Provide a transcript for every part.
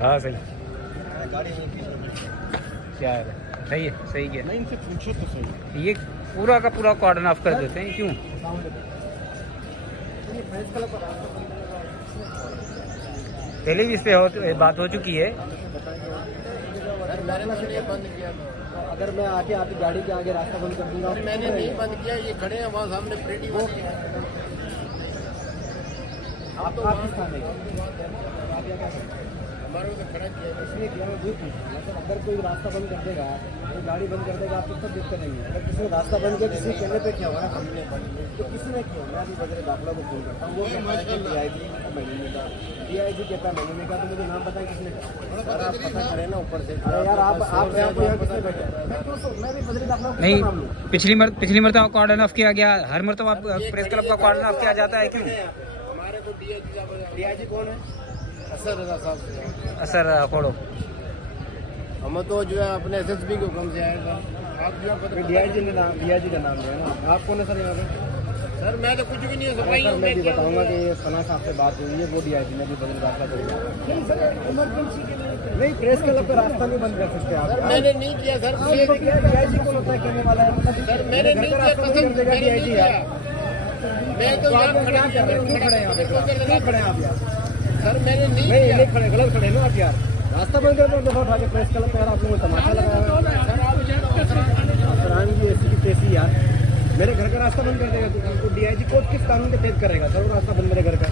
हाँ सही क्या है, सही है, सही है। नहीं इनसे पूछो तो सही। ये पूरा का पूरा कॉर्डन ऑफ कर देते हैं, क्यों? पहले भी इस पे बात हो चुकी है। अगर मैं आके आपकी गाड़ी के आगे रास्ता बंद कर दूंगा। मैंने नहीं बंद किया, ये खड़े हैं वहाँ सामने प्रेटी वो आप किस थाने हमारे को खड़ा किया इसलिए किया मैं मतलब अगर कोई रास्ता बंद कर देगा, कोई गाड़ी बंद कर देगा, आप तो सब दिक्कत नहीं है। अगर किसी ने रास्ता बंद किया, किसी कहने पे क्या हुआ ना, हमने तो किसी ने किया। मैं अभी वजह दाखिला को फोन करता हूँ, वो कहता है कि DIG महीने का, DIG कहता है महीने का, तो मुझे नाम पता है किसने कहा। आप पता करें ना ऊपर से। अरे यार आप किसने बैठे? मैं भी बजरी दाखिला नहीं, पिछली मरतबा कॉर्डन ऑफ किया गया, हर मरतबा प्रेस क्लब का कॉर्डन ऑफ किया जाता है, क्यों? हमारे को DIG कौन है? असर रजा साहब असर खोड़ो। हम तो जो है अपने SSB के हुक्म से आएगा। आप जो DIG का नाम लिया ना, आप कौन है सर यहाँ पे? सर मैं तो कुछ भी नहीं है, सफाई सर मैं भी बताऊंगा कि ये फलां साहब से बात हुई है, वो DIG ने भी बदल दाखिला करेगा। नहीं, प्रेस क्लब का रास्ता नहीं बंद कर सकते आप। मैंने नहीं किया सर। DIG कौन होता है कहने वाला है? सर मैंने नहीं किया, कसम से मैंने नहीं किया। मैं तो यहाँ खड़ा क्यों खड़े हैं आप यार? सर मैंने नहीं नहीं किया। नहीं खड़े, गलत खड़े ना आप यार। रास्ता बंद कर दो, दफा उठा के प्रेस क्लब पे यार आप लोगों को तमाशा लगाया हुआ है। की ऐसी की तैसी यार, मेरे घर का रास्ता बंद कर देगा तो DIG कोर्ट किस कानून के तहत करेगा सर? वो रास्ता बंद मेरे घर का।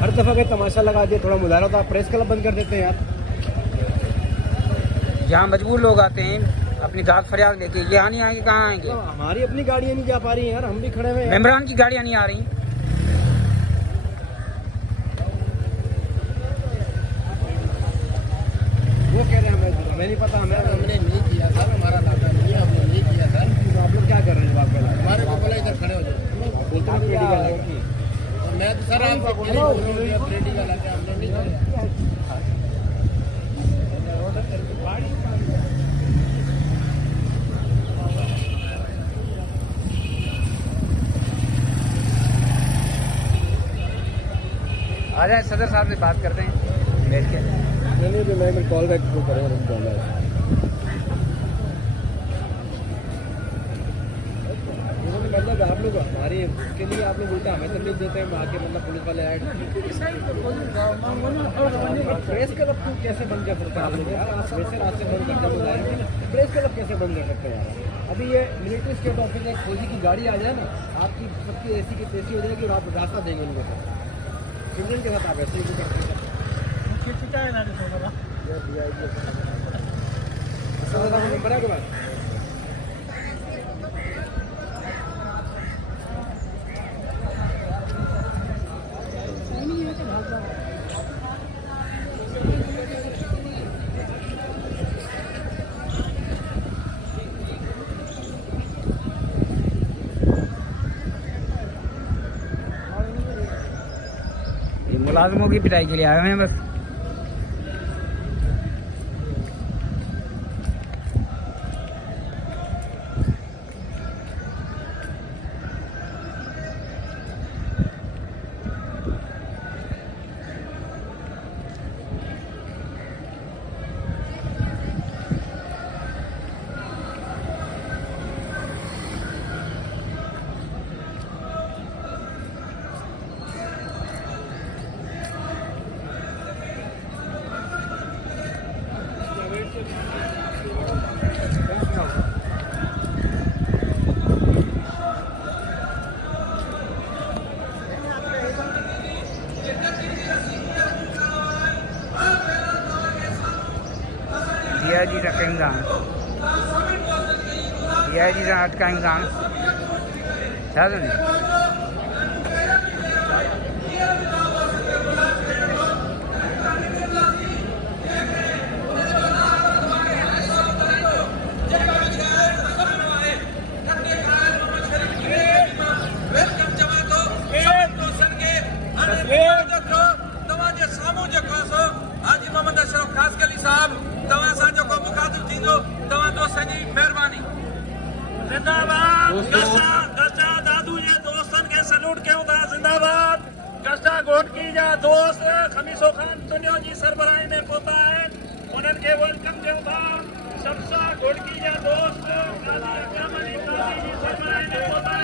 हर दफा का तमाशा लगा दिया, थोड़ा मुजाहरा तो आप प्रेस क्लब बंद कर देते हैं यार। यहाँ मजबूर लोग आते हैं अपनी गाहक फरियाद लेके, यहाँ नहीं आएंगे, कहाँ आएंगे? तो हमारी अपनी गाड़ियाँ नहीं जा पा रही हैं यार, हम भी खड़े हुए हैं। मेम्बरान की गाड़ियाँ नहीं आ रही। वो कह रहे हैं मैं नहीं पता, हमने नहीं किया सर, हमारा लाता नहीं है, हमने नहीं किया सर। आप लोग क्या कर रहे हैं बात कर? हमारे को बोला इधर खड़े हो जाओ। बोलते हैं प्रेडिकल है। मैं तो सर आपको प्रेटी का लाके हमने नहीं किया। आ जाए सदर साहब से बात करते हैं बैठ के। नहीं तो मैं कॉल बैक को करेंगे कॉल बैक। मतलब आप लोग हमारे के लिए आप लोग उल्टा हमें तकलीफ देते हैं, आके मतलब पुलिस वाले आए। प्रेस क्लब को कैसे बंद कर सकते हैं आप लोग यार? आप वैसे रास्ते बंद करते हो, प्रेस क्लब कैसे बंद कर सकते हैं यार? अभी ये मिलिट्री स्टेट ऑफिसर फौजी की गाड़ी आ जाए ना, आपकी सबकी ऐसी की तैसी हो जाएगी और आप रास्ता देंगे उनको। सिविलियन के साथ आप ऐसे ही करते हैं। नंबर है के बाद मुलाजिमों की पिटाई के लिए आए हुए हैं बस। DIG का इंसान, DIG का इंसान था तो नहीं। चर्चा घोटकी जा दोस्त खमीसो खान तुन्यो जी सरबराही में पहुता है उन्हनि खे वेलकम कयूं था चर्चा घोटकी जा दोस्त काजी अकरम अली काजी जी सरबराही में पहुता